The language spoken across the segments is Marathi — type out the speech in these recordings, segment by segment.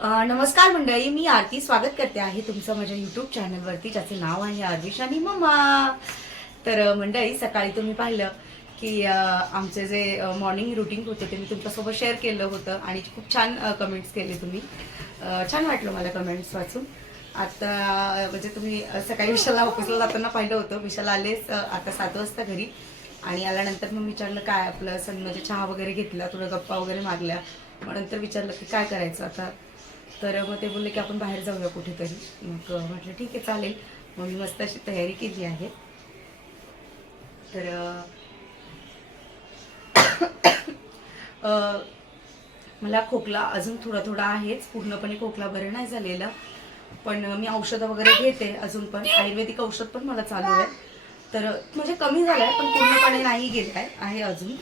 नमस्कार मंडळी मी आरती स्वागत करते आहे तुमचं माझ्या युट्यूब चॅनलवरती ज्याचे नाव आहे आदेश आणि मम्मा. तर मंडळी सकाळी तुम्ही पाहिलं की आमचे जे मॉर्निंग रुटीन होते ते मी तुमच्यासोबत शेअर केलं होतं आणि खूप छान कमेंट्स केले तुम्ही. छान वाटलं मला कमेंट्स वाचून. आता म्हणजे तुम्ही सकाळी विशाला ऑफिसला जाताना पाहिलं होतं. विशाल आलेच आता सात वाजता घरी. आणि आल्यानंतर मग विचारलं काय आपलं सण म्हणजे चहा वगैरे घेतला थोडं गप्पा वगैरे मागल्या मग नंतर विचारलं की काय करायचं आता? तर मग ते बोलले की आपण बाहेर जाऊया कुठेतरी. मग म्हटलं ठीक आहे चालेल. मग मी मस्त अशी तयारी केली आहे. तर मला खोकला अजून थोडा थोडा आहेच. पूर्णपणे खोकला बरं नाही झालेला. पण मी औषधं वगैरे घेते अजून पण. आयुर्वेदिक औषध पण मला चालू आहे. तर म्हणजे कमी झालं आहे पण पूर्णपणे नाही गेलं आहे अजून.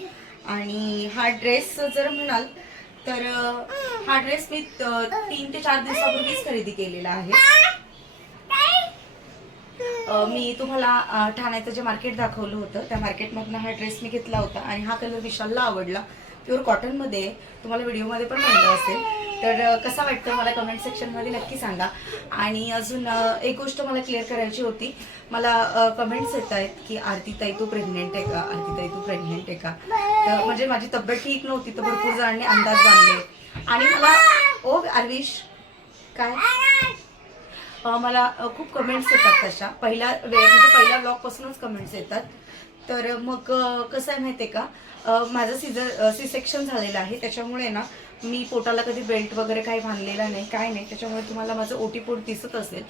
आणि हा ड्रेस जर म्हणाल तर हा ड्रेस मी तीन ते चार दिवसापूर्वीच खरेदी केलेला आहे. मी तुम्हाला ठाण्याचं जे मार्केट दाखवलं होतं त्या मार्केटमधनं हा ड्रेस मी घेतला होता आणि हा कलर विशालला आवडला. प्युअर कॉटनमध्ये तुम्हाला व्हिडिओमध्ये पण पाहिलं असेल. तर कसा वाटतं मला कमेंट सेक्शनमध्ये नक्की सांगा. आणि अजून एक गोष्ट मला क्लिअर करायची होती. मला कमेंट्स येत आहेत की आरती ताई तू प्रेग्नेंट आहे का? आरती ताई तू प्रेग्नेंट आहे का? तर म्हणजे माझी तब्येत ठीक नव्हती तर भरपूर जणांनी अंदाज बांधले. आणि मला ओ अरविश काय? मला खूप कमेंट्स येतात तशा. पहिल्या वेळ म्हणजे पहिल्या ब्लॉगपासूनच कमेंट्स येतात. तर मग कसं आहे माहिती आहे का माझं सिझर सी सेक्शन झालेलं आहे. त्याच्यामुळे ना मी पोटाला कधी बेल्ट वगैरे काही बांधलेला नाही काय नाही. त्याच्यामुळे तुम्हाला माझं ओटीपोट दिसत असेल.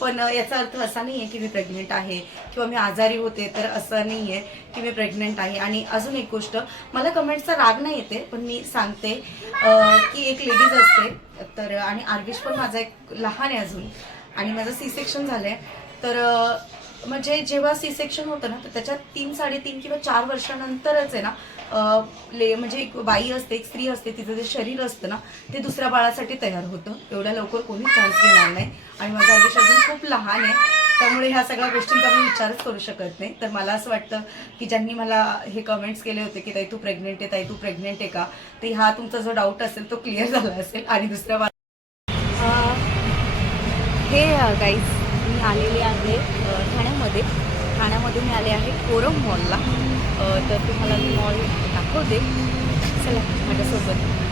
पण याचा अर्थ असा नाही आहे की मी प्रेग्नेंट आहे किंवा मी आजारी होते तर असं नाही आहे की मी प्रेग्नेंट आहे. आणि अजून एक गोष्ट मला कमेंटचा राग नाही येते पण मी सांगते की एक लेडीज असते तर आणि आर्विश पण माझा एक लहान आहे अजून. आणि माझं सी सेक्शन आहे तर म्हणजे जेव्हा सी सेक्शन होतं ना तर त्याच्यात तीन साडेतीन किंवा चार वर्षानंतरच आहे ना ले म्हणजे एक बाई असते एक स्त्री असते तिचं जे शरीर असतं ना ते दुसऱ्या बाळासाठी तयार होतं. एवढ्या लवकर कोणी चान्स घेणार नाही. आणि माझा आयुष अजून खूप लहान आहे. त्यामुळे ह्या सगळ्या गोष्टींचा मी विचारच करू शकत नाही. तर मला असं वाटतं की ज्यांनी मला हे कमेंट्स केले होते की ताई तू प्रेग्नेंट आहे ताई तू प्रेग्नेंट आहे का? ते हा तुमचा जो डाऊट असेल तो क्लिअर झाला असेल. आणि दुसऱ्या बाळा हे गाईज मी आलेली आहे. ठाण्यामध्ये ठाण्यामध्ये मी आले आहे कोरम मॉलला तर तुम्हाला मी मॉल दाखवते. चला माझ्यासोबत.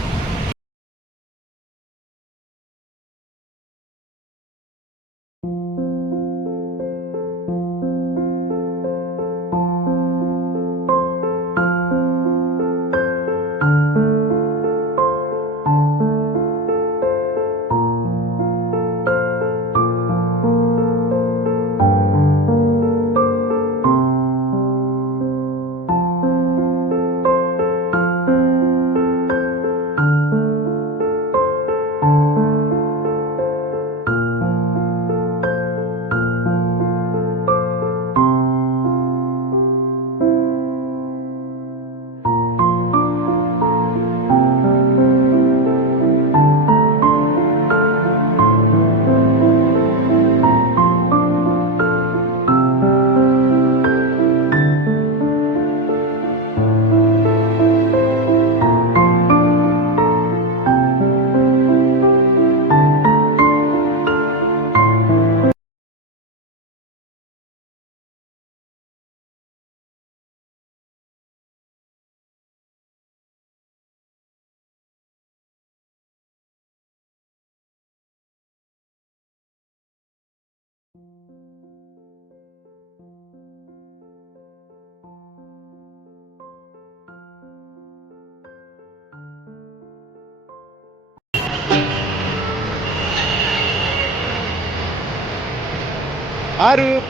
आरू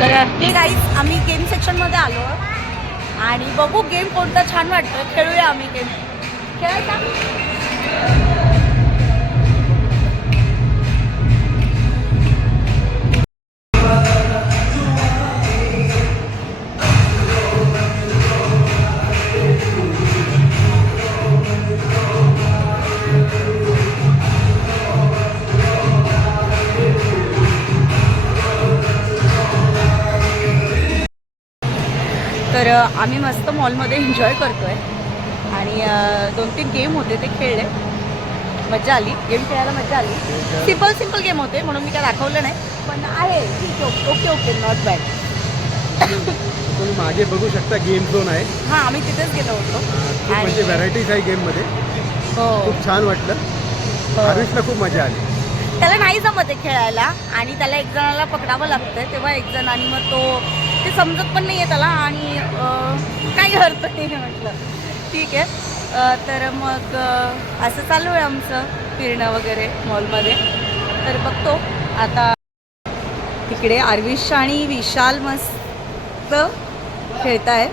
तर हे गाईज आम्ही गेम सेक्शनमध्ये आलो. आणि बघू गेम कोणता छान वाटतं. खेळूया आम्ही गेम खेळायचा? आम्ही मस्त मॉलमध्ये एन्जॉय करतोय. आणि अ, दोन तीन गेम होते ते खेळले. मजा आली. गेम खेळायला मजा आली. सिंपल सिंपल गेम होते म्हणून मी काय दाखवलं नाही. पण आहे. ठीक आहे ओके ओके नॉट बॅड तुम्ही मागे बघू शकता गेम झोन आहे. हां आम्ही तिथेच गेलो होतो. म्हणजे व्हरायटीज आहे गेममध्ये हो. खूप छान वाटलं. हो. हरीशला खूप मजा आली. त्याला नाही जमत आहे खेळायला. आणि त्याला एक जणाला पकडावं लागतंय तेव्हा एक जण आणि मग तो ते समजत पण नाही आहे त्याला आणि काही अर्थ नाही म्हटलं. ठीक आहे. तर मग असं चालू आहे आमचं फिरणं वगैरे मॉलमध्ये. तर बघतो. आता तिकडे आर्विश आणि विशाल मस्त खेळताय.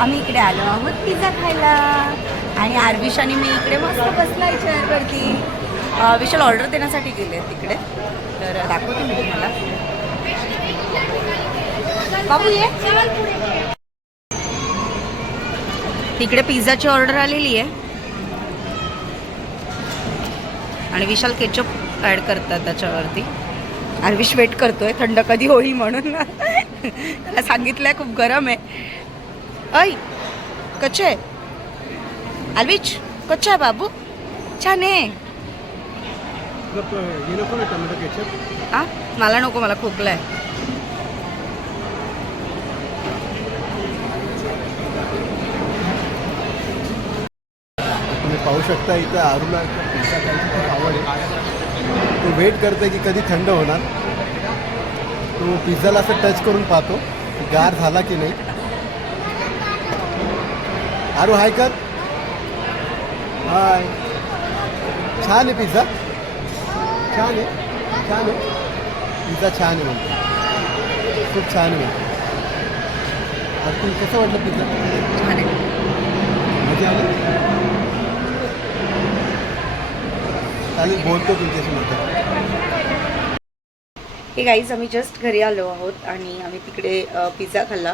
आम्ही इकडे आलो आहोत पिझ्झा खायला. आणि आरविश आणि मी इकडे मस्त बसलाय चेअरवरती विशाल ऑर्डर देण्यासाठी गेले तिकडे. तर दाखवते मी तुम्हाला. बाबू ये. तिकडे पिझ्झाची ऑर्डर आलेली आहे. आणि विशाल केचप ॲड करतात त्याच्यावरती. आरविश वेट करतोय. थंड कधी होईल म्हणून. त्याला सांगितलंय खूप गरम आहे. ऐ कच्चे आहे आलविच कच्चा आहे बाबू छान आहे हे नको ना टोमॅटो केचप आ मला नको मला खोकला आहे तुम्ही पाहू शकता इथं आरूला पिझ्झा खायची खूप आवड आहे तो वेट करते की कधी थंड होणार. तो पिझ्झाला असं टच करून पाहतो गार झाला की नाही. आरू हाय कर हाय छान आहे पिझ्झा छान आहे छान आहे पिझ्झा छान आहे म्हणतो खूप छान आहे म्हणतो तुला कसं वाटलं पिझ्झा छान आहे. मजा आली? चालेल बोलतो तुमच्याशी नंतर हे गाईज आम्ही जस्ट घरी आलो आहोत आणि आम्ही तिकडे पिझ्झा खाल्ला.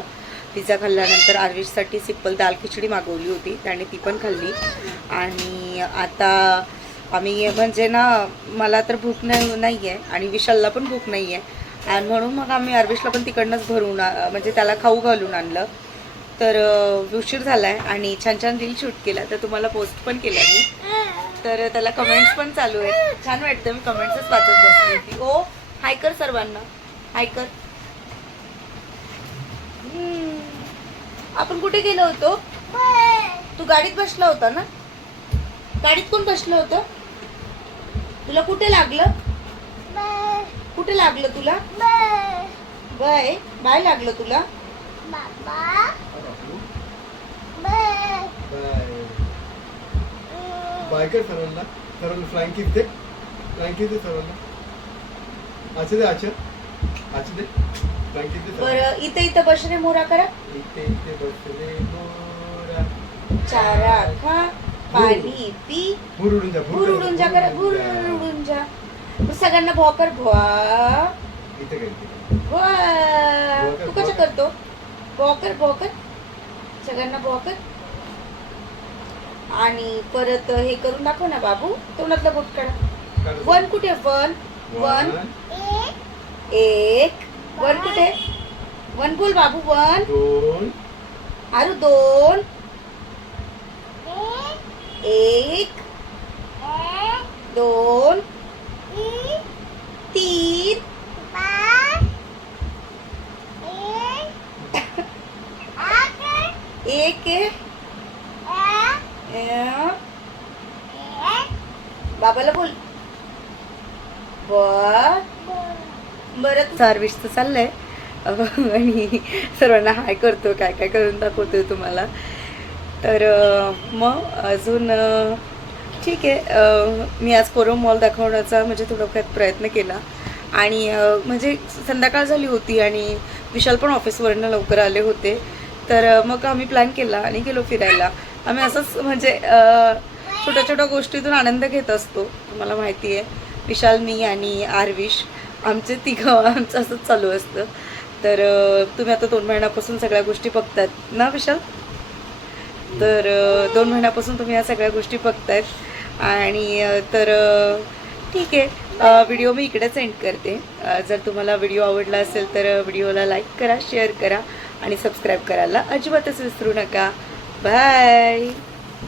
पिझ्झा खाल्ल्यानंतर आर्विशसाठी सिप्पल दाल खिचडी मागवली होती त्याने ती पण खाल्ली. आणि आता आम्ही म्हणजे ना मला तर भूक नाही नाही आहे आणि विशालला पण भूक नाही आहे आणि म्हणून मग आम्ही आर्विशला पण तिकडनंच भरून आ- म्हणजे त्याला खाऊ घालून आणलं. तर उशीर झाला आहे आणि छान छान रील शूट केला तर तुम्हाला पोस्ट पण केला मी. तर त्याला कमेंट्स पण चालू आहे छान वाटतं मी कमेंट्सच वाचत बसली होती. ओ हाय कर सर्वांना. हाय कर आपण कुठे गेलो होतो? तू गाडीत बसला होता ना? गाडीत कोण बसलं होतं? तुला कुठे लागलं? कुठे लागलं तुला? बाय बाय लागलं तुला? बाय कर सर्वांना सर्वांना फ्लाइंग किस दे फ्लाइंग किस दे अच्छा दे अच्छा बरं इथं इथं बसणे मोरा करा. चारा खा पाणी पी. भुरडून जा करा भुरडून जा. सगळ्यांना भॉकर भुवा. इथे काय? इथे. भुवा. तू कसं करतो? भॉकर भॉकर. सगळ्यांना भॉकर. आणि परत हे करून दाखव ना बाबू. तोंडातला बोट काढ. वन कुठे वन. वन. एक वन कुठे? वन बोल बाबू वन. दोन. आरू दोन. एक. दोन. तीन. एक. बाबाला बोल. बर बरं. सर्विस तर चाललंय. आणि सर्वांना हाय करतो काय काय करून दाखवतोय तुम्हाला. तर मग अजून ठीक आहे. मी आज कोरम मॉल दाखवण्याचा म्हणजे थोडंफार प्रयत्न केला. आणि म्हणजे संध्याकाळ झाली होती आणि विशाल पण ऑफिसवरनं लवकर आले होते. तर मग आम्ही प्लॅन केला आणि गेलो फिरायला. आम्ही असंच म्हणजे छोट्या छोट्या गोष्टीतून आनंद घेत असतो. तुम्हाला माहिती आहे. विशाल मी आणि आरविश. आमचे तिघं आमचं असंच चालू असतं. तर तुम्ही आता दोन महिन्यापासून सगळ्या गोष्टी बघतात ना विशाल? तर दोन महिन्यापासून तुम्ही या सगळ्या गोष्टी बघतायत. आणि तर ठीक आहे. व्हिडिओ मी इकडेच एंड करते. जर तुम्हाला व्हिडिओ आवडला असेल तर व्हिडिओला लाईक करा शेअर करा आणि सबस्क्राईब करायला अजिबातच विसरू नका. बाय